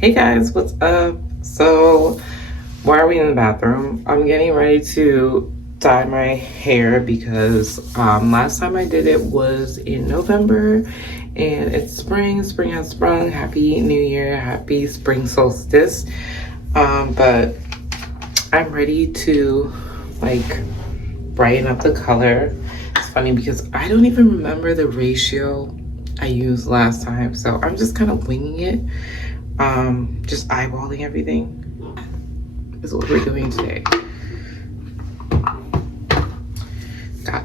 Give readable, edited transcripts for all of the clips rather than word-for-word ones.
Hey guys, what's up? So, why are we in the bathroom? I'm getting ready to dye my hair because last time I did it was in November and it's spring. Spring has sprung. Happy New Year. Happy spring solstice. But I'm ready to like brighten up the color. It's funny because I don't even remember the ratio I used last time, so I'm just kind of winging it. Just eyeballing everything is what we're doing today. Got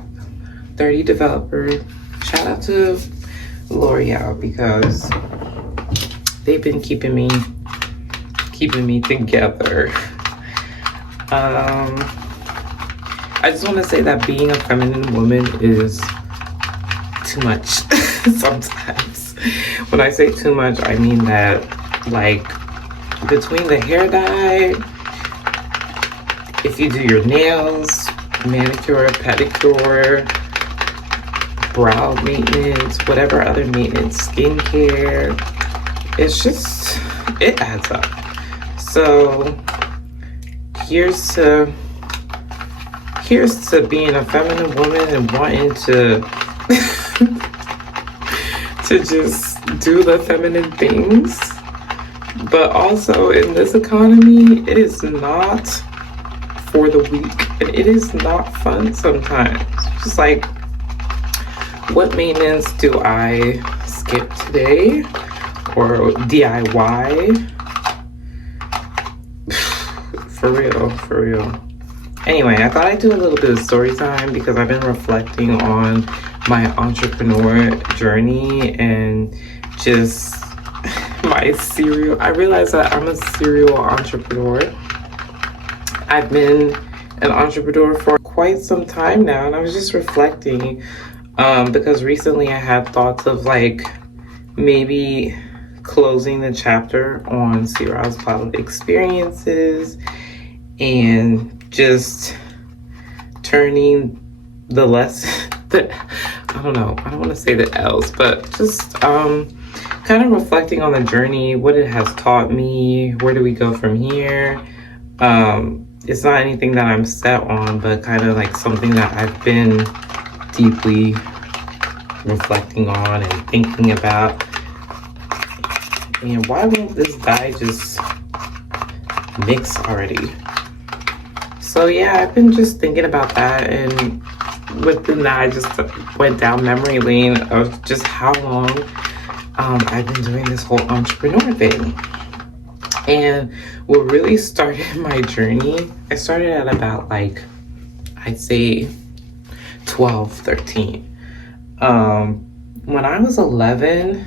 30 developers. Shout out to L'Oreal because they've been keeping me together. I just want to say that being a feminine woman is too much sometimes. When I say too much, I mean that like between the hair dye, if you do your nails, manicure, pedicure, brow maintenance, whatever other maintenance, skincare, it adds up. So here's to being a feminine woman and wanting to to just do the feminine things. But also in this economy, it is not for the weak. And it is not fun sometimes. Just like, what maintenance do I skip today? Or DIY? For real. Anyway, I thought I'd do a little bit of story time because I've been reflecting on my entrepreneur journey and just I realized that I'm a serial entrepreneur. I've been an entrepreneur for quite some time now, and I was just reflecting because recently I had thoughts of like maybe closing the chapter on Sierra's Cloud experiences and just turning the I don't want to say the L's, but just kind of reflecting on the journey, what it has taught me, where do we go from here. It's not anything that I'm set on, but kind of like something that I've been deeply reflecting on and thinking about. And why won't this dye just mix already? So yeah, I've been just thinking about that, and within that I just went down memory lane of just how long I've been doing this whole entrepreneur thing. And what really started my journey, I started at about like, I'd say 12, 13. When I was 11,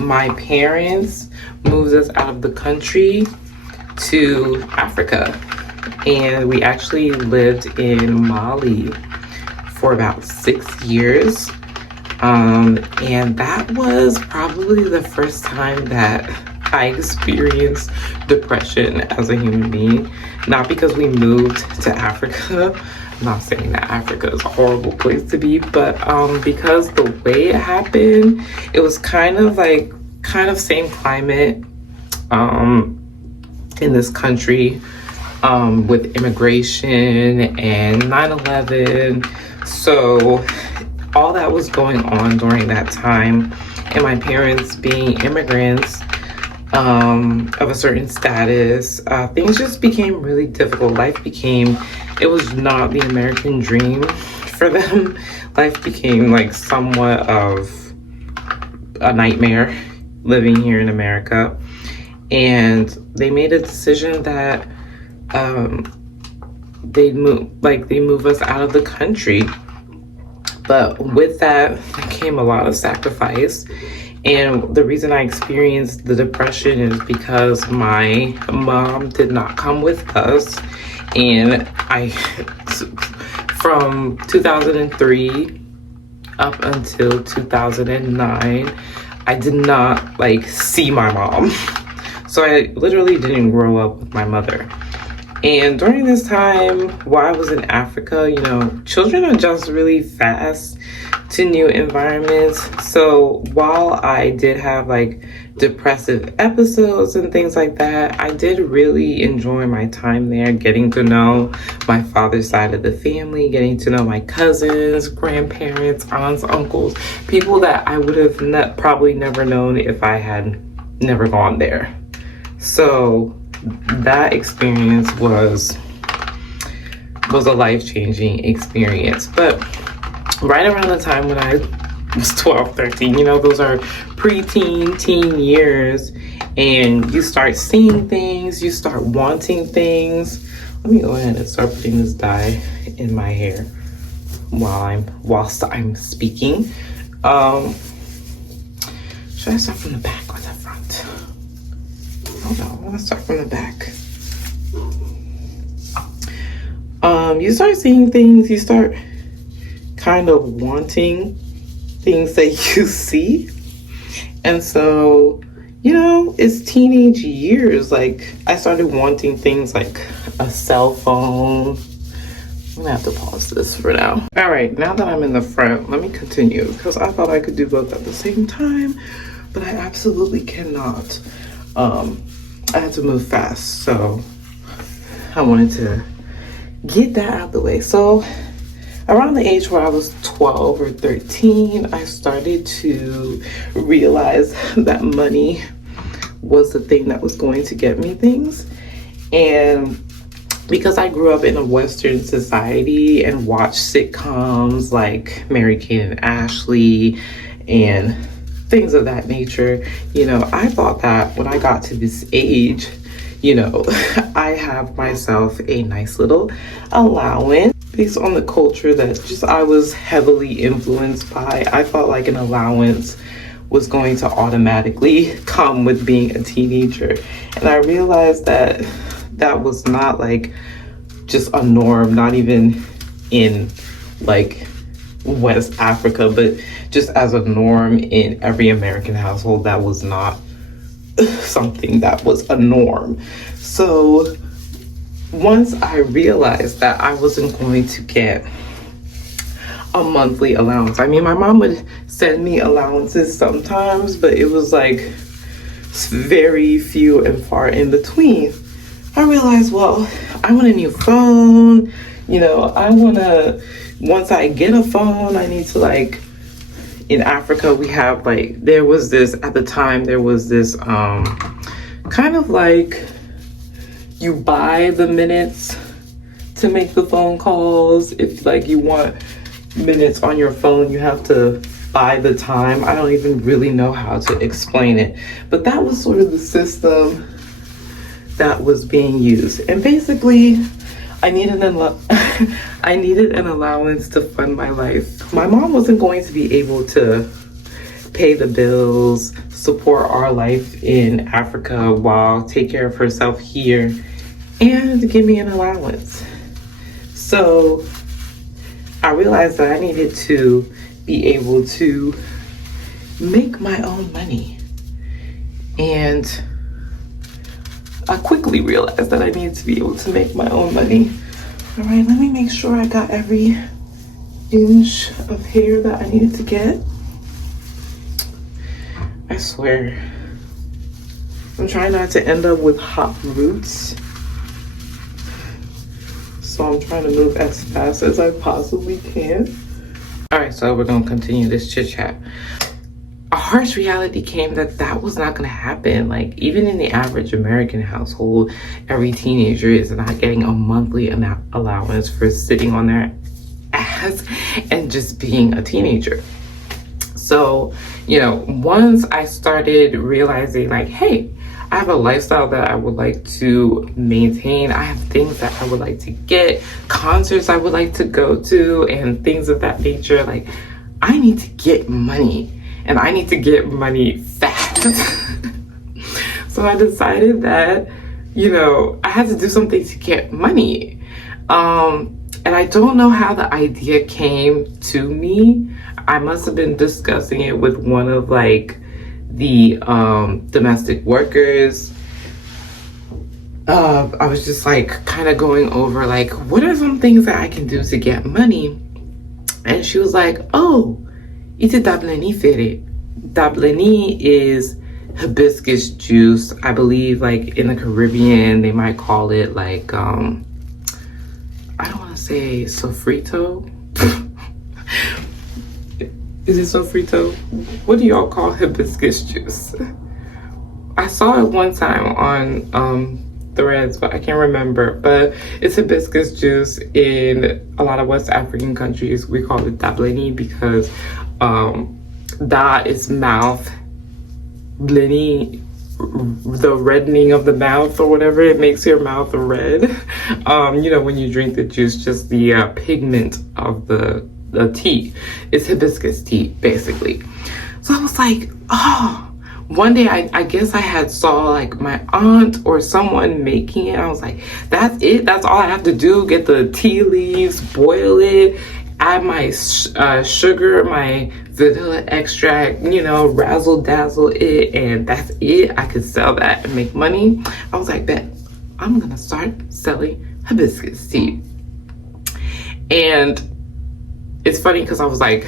my parents moved us out of the country to Africa. And we actually lived in Mali for about 6 years. And that was probably the first time that I experienced depression as a human being. Not because we moved to Africa. I'm not saying that Africa is a horrible place to be, but because the way it happened, it was kind of same climate in this country with immigration and 9/11. So all that was going on during that time, and my parents being immigrants of a certain status, things just became really difficult. It was not the American dream for them. Life became like somewhat of a nightmare living here in America. And they made a decision that they move us out of the country. But with that came a lot of sacrifice. And the reason I experienced the depression is because my mom did not come with us. And from 2003 up until 2009, I did not see my mom. So I literally didn't grow up with my mother. And during this time, while I was in Africa, you know, children adjust really fast to new environments. So while I did have like depressive episodes and things like that, I did really enjoy my time there, getting to know my father's side of the family, getting to know my cousins, grandparents, aunts, uncles, people that I would have probably never known if I had never gone there. So that experience was a life-changing experience. But right around the time when I was 12, 13, you know, those are preteen, teen years, and you start seeing things, you start wanting things. Let me go ahead and start putting this dye in my hair whilst I'm speaking. Should I start from the back or the front? Hold on, I'm gonna start from the back. You start seeing things, you start kind of wanting things that you see. And so, you know, it's teenage years. Like, I started wanting things like a cell phone. I'm gonna have to pause this for now. All right, now that I'm in the front, let me continue, because I thought I could do both at the same time, but I absolutely cannot. I had to move fast, so I wanted to get that out of the way. So around the age where I was 12 or 13, I started to realize that money was the thing that was going to get me things. And because I grew up in a Western society and watched sitcoms like Mary-Kate and Ashley and things of that nature, you know, I thought that when I got to this age, you know, I have myself a nice little allowance based on the culture that just I was heavily influenced by. I felt like an allowance was going to automatically come with being a teenager. And I realized that that was not like just a norm, not even in like West Africa, but just as a norm in every American household. That was not something that was a norm. So once I realized that I wasn't going to get a monthly allowance, I mean, my mom would send me allowances sometimes, but it was like very few and far in between. I realized, well, I want a new phone. You know, once I get a phone, I need to, like, in Africa, we have like, there was this kind of like, you buy the minutes to make the phone calls. If like you want minutes on your phone, you have to buy the time. I don't even really know how to explain it, but that was sort of the system that was being used. And basically, I needed an allowance to fund my life. My mom wasn't going to be able to pay the bills, support our life in Africa while take care of herself here, and give me an allowance. So I realized that I needed to be able to make my own money. And I quickly realized that I needed to be able to make my own money. All right, let me make sure I got every inch of hair that I needed to get. I swear, I'm trying not to end up with hot roots. So I'm trying to move as fast as I possibly can. All right, so we're gonna continue this chit chat. A harsh reality came that was not gonna happen. Like, even in the average American household, every teenager is not getting a monthly allowance for sitting on their ass and just being a teenager. So, you know, once I started realizing like, hey, I have a lifestyle that I would like to maintain. I have things that I would like to get, concerts I would like to go to, and things of that nature. Like, I need to get money. And I need to get money fast. So I decided that, you know, I had to do something to get money. And I don't know how the idea came to me. I must have been discussing it with one of like the domestic workers. I was just like kind of going over like, what are some things that I can do to get money? And she was like, oh, ite dableni fere. Dableni is hibiscus juice. I believe like in the Caribbean, they might call it like, I don't want to say sofrito. Is it sofrito? What do y'all call hibiscus juice? I saw it one time on Threads, but I can't remember. But it's hibiscus juice. In a lot of West African countries, we call it dableni because da is mouth, bleni, the reddening of the mouth or whatever. It makes your mouth red. You know, when you drink the juice, just the pigment of the tea. It's hibiscus tea, basically. So I was like, oh. One day, I guess I had saw like my aunt or someone making it. I was like, that's it. That's all I have to do. Get the tea leaves, boil it, add my sugar, my vanilla extract, you know, razzle dazzle it, and that's it. I could sell that and make money. I was like, bet, I'm gonna start selling hibiscus tea. And it's funny because I was like,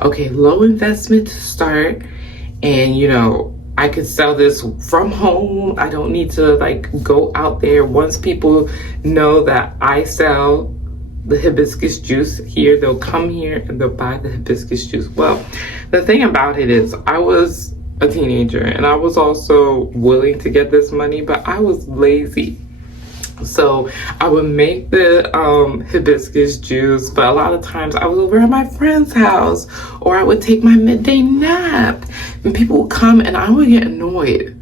okay, low investment to start. And, you know, I could sell this from home. I don't need to like go out there. Once people know that I sell the hibiscus juice here, they'll come here and they'll buy the hibiscus juice. Well, the thing about it is I was a teenager and I was also willing to get this money, but I was lazy. So I would make the hibiscus juice, but a lot of times I was over at my friend's house, or I would take my midday nap and people would come and I would get annoyed.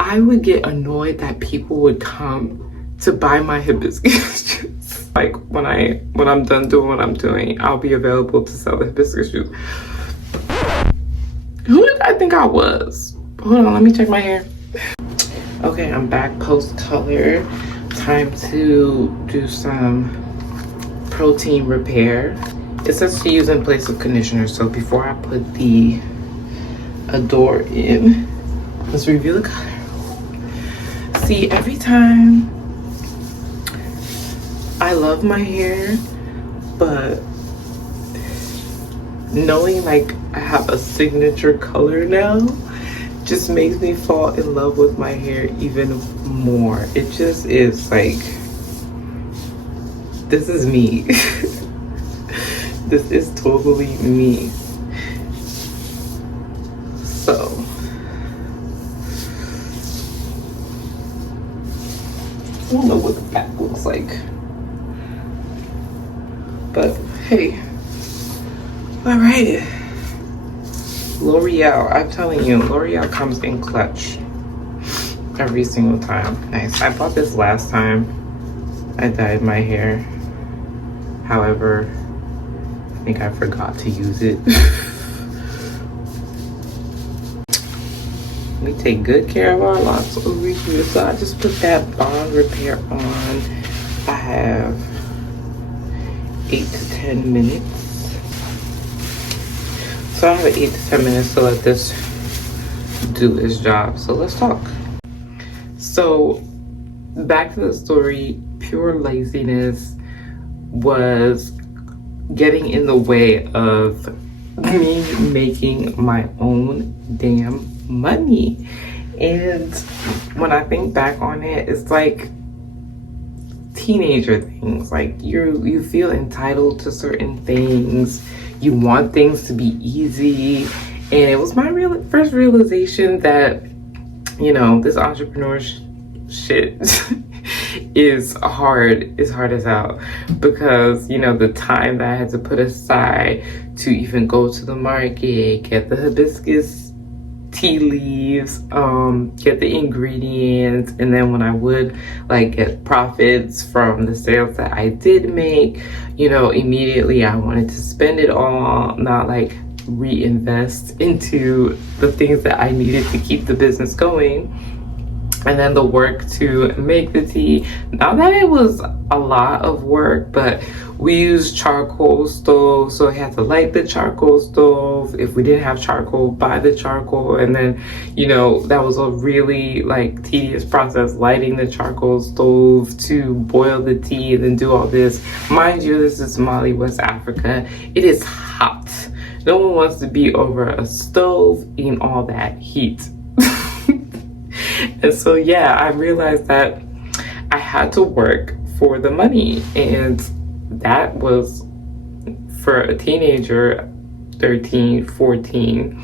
I would get annoyed that people would come to buy my hibiscus juice. Like when I'm done doing what I'm doing, I'll be available to sell the hibiscus juice. Who did I think I was? Hold on, let me check my hair. Okay, I'm back post color. Time to do some protein repair. It says to use in place of conditioner, so before I put the Adore in, let's review the color. See, every time I love my hair, but knowing like I have a signature color now just makes me fall in love with my hair even more. It just is like, this is me. This is totally me. So I don't know what the back looks like, but hey, all right. L'Oreal, I'm telling you, L'Oreal comes in clutch every single time. Nice. I bought this last time I dyed my hair. However, I think I forgot to use it. We take good care of our locks over here. So I just put that Bond Repair on. I have 8 to 10 minutes. So I have 8 to 10 minutes to let this do its job. So let's talk. So back to the story, pure laziness was getting in the way of me making my own damn money. And when I think back on it, it's like teenager things. Like you feel entitled to certain things. You want things to be easy. And it was my first realization that, you know, this entrepreneur shit is hard as hell, because, you know, the time that I had to put aside to even go to the market, get the hibiscus tea leaves, get the ingredients, and then when I would like get profits from the sales that I did make, you know, immediately I wanted to spend it all, not like reinvest into the things that I needed to keep the business going. And then the work to make the tea, not that it was a lot of work, but we used charcoal stove, so I had to light the charcoal stove. If we didn't have charcoal, buy the charcoal. And then, you know, that was a really like tedious process, lighting the charcoal stove to boil the tea and then do all this. Mind you, this is Mali, West Africa. It is hot. No one wants to be over a stove in all that heat. And so, yeah, I realized that I had to work for the money. And that was, for a teenager, 13, 14,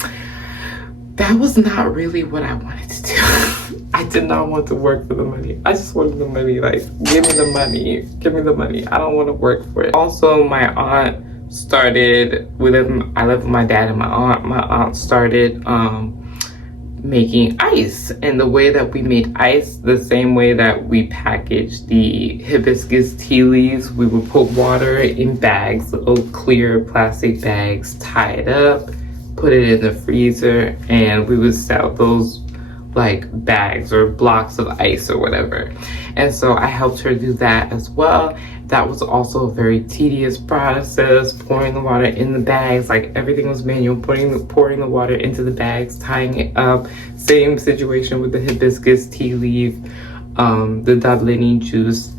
that was not really what I wanted to do. I did not want to work for the money. I just wanted the money. Like, give me the money. Give me the money. I don't want to work for it. Also, my aunt started, I lived with my dad and my aunt. My aunt started making ice, and the way that we made ice, the same way that we packaged the hibiscus tea leaves, we would put water in bags, little clear plastic bags, tie it up, put it in the freezer, and we would sell those like bags or blocks of ice or whatever. And so I helped her do that as well. That was also a very tedious process, pouring the water in the bags, like everything was manual, pouring the water into the bags, tying it up. Same situation with the hibiscus tea leaf, the dableni juice,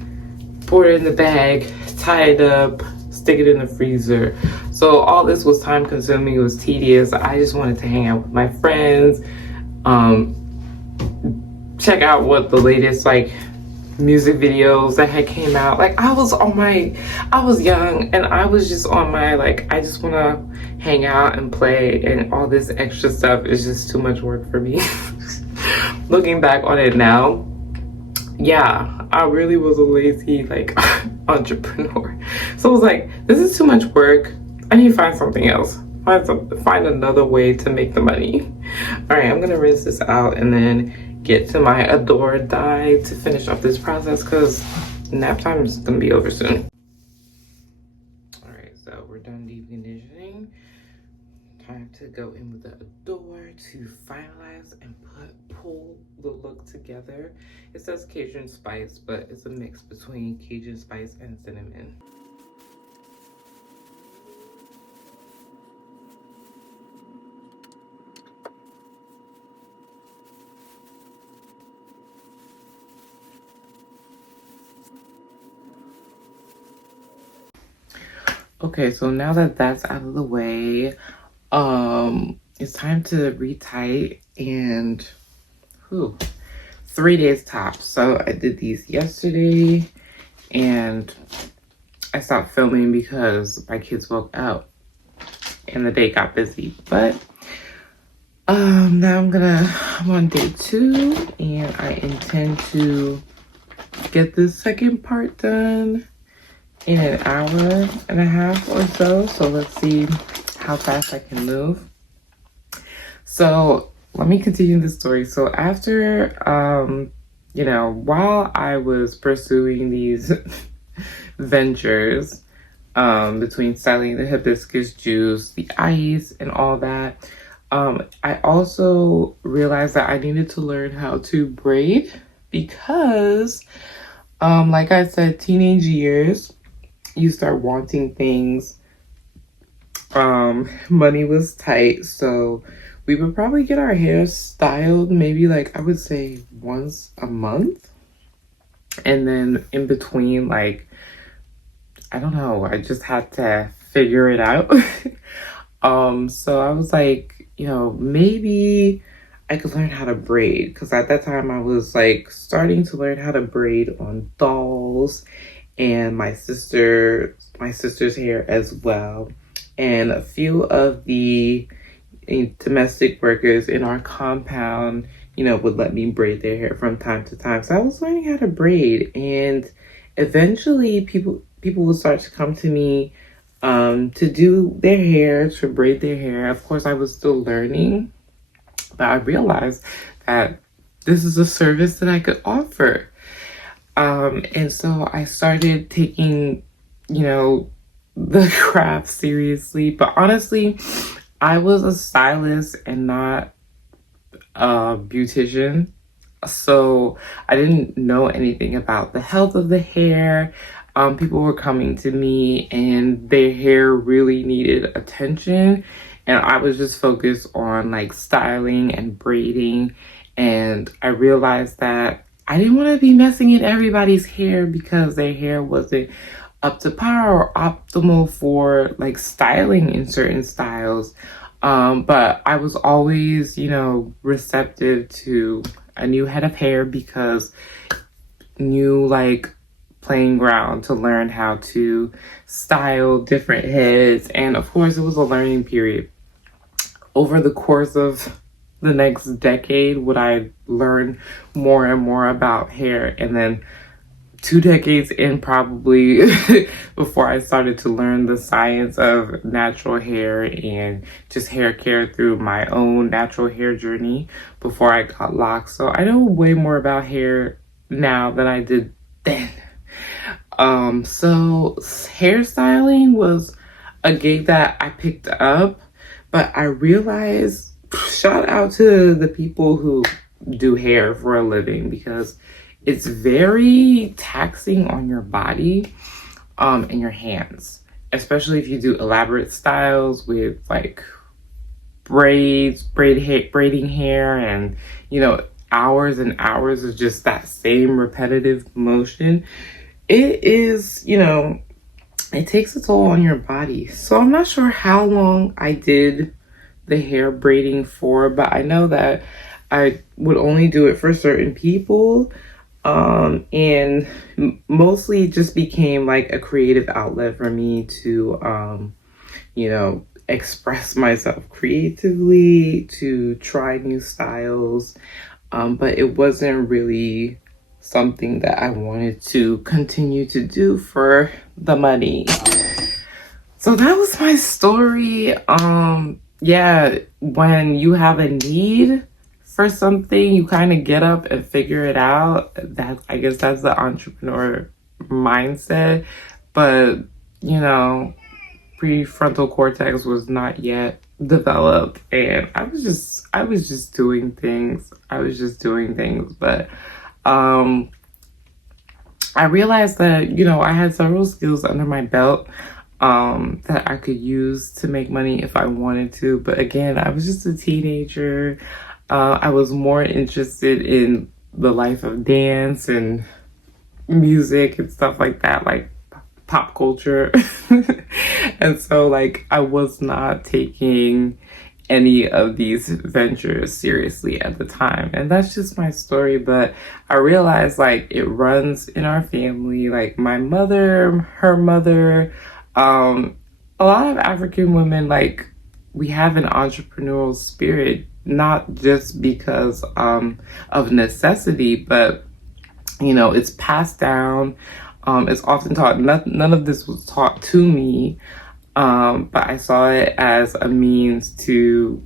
pour it in the bag, tie it up, stick it in the freezer. So all this was time consuming, it was tedious. I just wanted to hang out with my friends, check out what the latest like music videos that had came out. Like I was young and I was just on my, like, I just want to hang out and play, and all this extra stuff is just too much work for me. Looking back on it now, yeah, I really was a lazy like entrepreneur. So I was like, this is too much work. I need to find something else. Find another way to make the money. All right, I'm gonna rinse this out and then get to my Adore dye to finish up this process because nap time is gonna be over soon. All right, so we're done deep conditioning. Time to go in with the Adore to finalize and pull the look together. It says Cajun spice, but it's a mix between Cajun spice and cinnamon. Okay, so now that that's out of the way, it's time to retie, and 3 days tops. So I did these yesterday and I stopped filming because my kids woke up and the day got busy. But now I'm on day 2 and I intend to get this second part done in an hour and a half or so. So let's see how fast I can move. So let me continue the story. So after, you know, while I was pursuing these ventures, between selling the hibiscus juice, the ice, and all that, I also realized that I needed to learn how to braid because, like I said, teenage years, you start wanting things. Money was tight, so we would probably get our hair styled maybe like I would say once a month. And then in between, like, I don't know, I just had to figure it out. So I was like, you know, maybe I could learn how to braid, because at that time I was like starting to learn how to braid on dolls and my sister's hair as well. And a few of the domestic workers in our compound, you know, would let me braid their hair from time to time. So I was learning how to braid, and eventually people would start to come to me to do their hair, to braid their hair. Of course, I was still learning, but I realized that this is a service that I could offer. And so I started taking, you know, the craft seriously. But honestly, I was a stylist and not a beautician. So I didn't know anything about the health of the hair. People were coming to me and their hair really needed attention, and I was just focused on like styling and braiding. And I realized that I didn't want to be messing in everybody's hair because their hair wasn't up to par or optimal for like styling in certain styles. But I was always, you know, receptive to a new head of hair because new like playing ground to learn how to style different heads. And of course, it was a learning period. Over the course of the next decade, would I learn more and more about hair, and then 2 decades in probably before I started to learn the science of natural hair and just hair care through my own natural hair journey before I got locks. So I know way more about hair now than I did then. So hairstyling was a gig that I picked up, but I realized, shout out to the people who do hair for a living, because it's very taxing on your body and your hands, especially if you do elaborate styles with like braiding hair, and you know, hours and hours of just that same repetitive motion. It is, you know, it takes a toll on your body. So I'm not sure how long I did the hair braiding for, but I know that I would only do it for certain people. And mostly it just became like a creative outlet for me to, you know, express myself creatively, to try new styles. But it wasn't really something that I wanted to continue to do for the money. So that was my story. Yeah, when you have a need for something, you kind of get up and figure it out. I guess that's the entrepreneur mindset. But, you know, prefrontal cortex was not yet developed, and I was just doing things. But I realized that, you know, I had several skills under my belt that I could use to make money if I wanted to. But again, I was just a teenager. I was more interested in the life of dance and music and stuff like that, like pop culture. And so like I was not taking any of these ventures seriously at the time. And that's just my story. But I realized like it runs in our family. Like my mother, her mother, a lot of African women, like we have an entrepreneurial spirit, not just because of necessity, but you know, it's passed down. It's often taught. None of this was taught to me, but I saw it as a means to,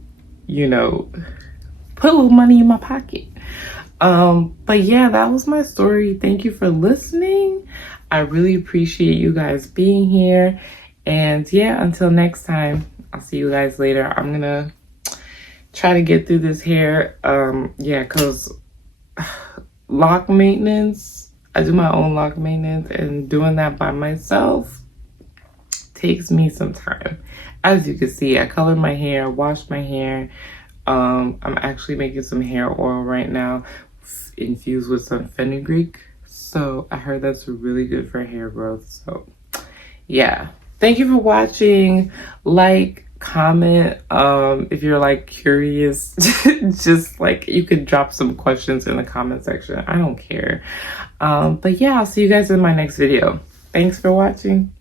you know, put a little money in my pocket. But yeah, that was my story. Thank you for listening. I really appreciate you guys being here. And yeah, until next time, I'll see you guys later. I'm gonna try to get through this hair. Yeah, because lock maintenance, I do my own lock maintenance, and doing that by myself takes me some time. As you can see, I color my hair, wash my hair. I'm actually making some hair oil right now infused with some fenugreek. So I heard that's really good for hair growth. So yeah, thank you for watching. Like, comment, if you're like curious. Just like, you could drop some questions in the comment section. I don't care. But yeah, I'll see you guys in my next video. Thanks for watching.